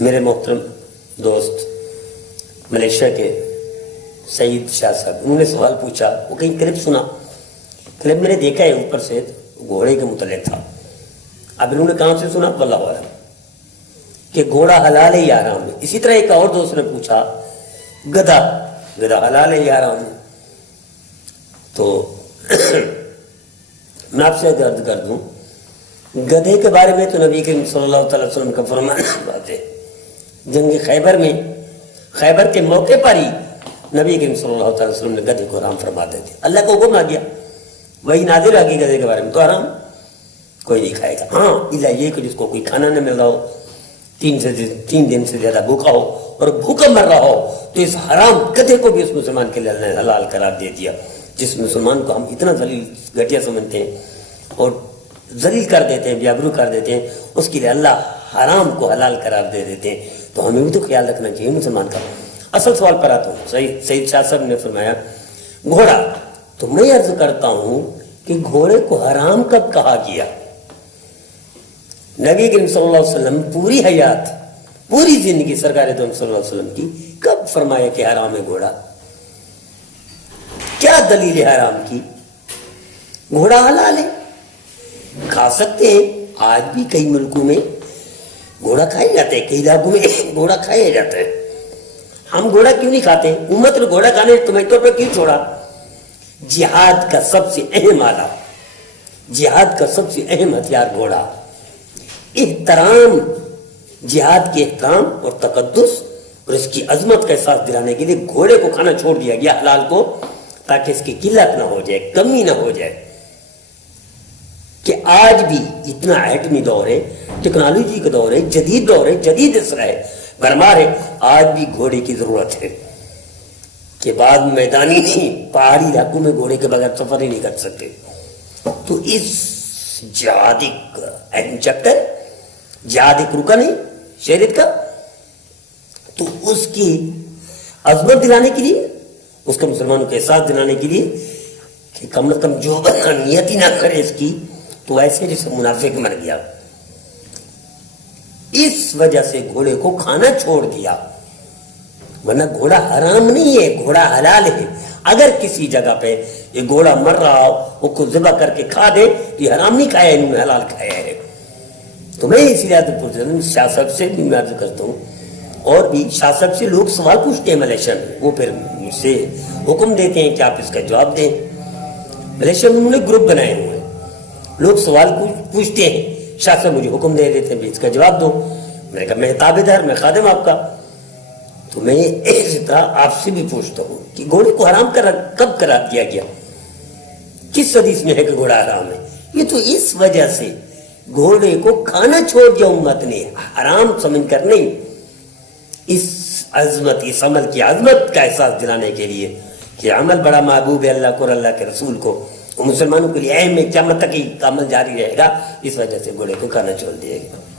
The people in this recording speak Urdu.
میرے محترم دوست ملیشیا کے سعید شاہ صاحب، انہوں نے سوال پوچھا، وہ کہیں کلپ سنا، کلپ میں نے دیکھا ہے اوپر سے گھوڑے کے متعلق تھا، اب انہوں نے کہاں سے سنا واللہ اعلم کہ گھوڑا حلال ہے یا حرام ہے۔ اسی طرح ایک اور دوست نے پوچھا گدھا حلال ہے یا حرام ہے، تو میں آپ سے عرض کر دوں گدھے کے بارے میں تو نبی کریم صلی اللہ تعالی وسلم کا فرمان بات ہے، جنگ خیبر میں خیبر کے موقع پر ہی نبی کریم صلی اللہ تعالی وسلم نے گدھے کو حرام فرما دیتے، اللہ کا حکم آ گیا، وہی نازل آ گئی گدھے کے بارے میں، تو حرام کوئی نہیں کھائے گا، ہاں الا یہ کہ جس کو کوئی کھانا نہ مل رہا ہو، 3 دن سے زیادہ بھوکا ہو اور بھوکا مر رہا ہو، تو اس حرام گدھے کو بھی اس مسلمان کے لیے اللہ نے حلال قرار دے دیا، جس مسلمان کو ہم اتنا ذلیل گھٹیا سمجھتے ہیں اور ذلیل کر دیتے ہیں، بیابرو کر دیتے ہیں، اس کے لیے اللہ حرام کو حلال قرار دے دیتے ہیں، تو ہمیں بھی تو خیال رکھنا چاہیے مسلمان کا۔ اصل سوال پر آتا ہوں، سعید شاہ صاحب نے فرمایا گھوڑا، تو میں عرض کرتا ہوں کہ گھوڑے کو حرام کب کہا گیا؟ نبی کریم صلی اللہ علیہ وسلم پوری حیات، پوری زندگی سرکار دو صلی اللہ علیہ وسلم کی کب فرمایا کہ حرام ہے گھوڑا؟ کیا دلیل ہے حرام کی؟ گھوڑا حلال ہے، کھا سکتے ہیں، آج بھی کئی ملکوں میں گھوڑا کھائے جاتے ہیں، کئی علاقوں میں گھوڑا کھایا جاتا ہے، ہم گھوڑا کیوں نہیں کھاتے؟ امت نے گھوڑا کھانے تمہیں طور پر کیوں چھوڑا؟ جہاد کا سب سے اہم آلہ، جہاد کا سب سے اہم ہتھیار گھوڑا، احترام، جہاد کے احترام اور تقدس اور اس کی عظمت کا احساس دلانے کے لیے گھوڑے کو کھانا چھوڑ دیا گیا حلال کو، تاکہ اس کی قلت نہ ہو جائے، کمی نہ ہو جائے، کہ آج بھی اتنا ایٹمی دور ہے، ٹیکنالوجی کا دور ہے، جدید دور ہے، جدید اسرہ ہے، بھرمار ہے، آج بھی گھوڑے کی ضرورت ہے، کہ بعد میدانی نہیں، پہاڑی علاقوں میں گھوڑے کے بغیر سفر ہی نہیں کر سکتے، تو اس جہاد ایک اہم چیپٹر، جہاد ایک رکن ہے شریعت کا، تو اس کی عظمت دلانے کے لیے، اس کا مسلمانوں کو احساس دلانے کے لیے کہ کم از کم جو بندہ نیت ہی نہ کرے اس کی، تو ایسے جیسے منافق مر گیا، اس وجہ سے گھوڑے کو کھانا چھوڑ دیا، ورنہ گھوڑا حرام نہیں ہے، گھوڑا حلال ہے۔ اگر کسی جگہ پہ یہ گھوڑا مر رہا ہو، وہ کو ذبح کر کے کھا دے تو یہ حرام نہیں کھایا، انہوں نے حلال کھایا ہے۔ تو میں اسی لیے شاہ صاحب سے بھی میں عرض کرتا ہوں، اور بھی شاہ صاحب سے لوگ سوال پوچھتے ہیں ملیشیا میں، وہ پھر مجھ سے حکم دیتے ہیں کہ آپ اس کا جواب دیں۔ ملیشیا میں انہوں نے گروپ بنائے ہوئے ہیں، لوگ سوال پوچھتے ہیں، شاہ صاحب مجھے حکم دے دیتے ہیں اس کا جواب دو، میں نے کہا میں تابع دار، میں خادم آپ کا۔ تو میں اسی طرح آپ سے بھی پوچھتا ہوں کہ گھوڑے کو حرام کب قرار دیا گیا؟ کس حدیث میں ہے کہ گھوڑا حرام ہے؟ یہ تو اس وجہ سے گھوڑے کو کھانا چھوڑ دیا امت نے، حرام سمجھ کر نہیں، اس عظمت، اس عمل کی عظمت کا احساس دلانے کے لیے کہ عمل بڑا محبوب ہے اللہ کو اور اللہ کے رسول کو، مسلمانوں کے لیے اہم ہے، قیامت تک ہی عمل جاری رہے گا، اس وجہ سے گھوڑے کو کھانا چھوڑ دیا گیا۔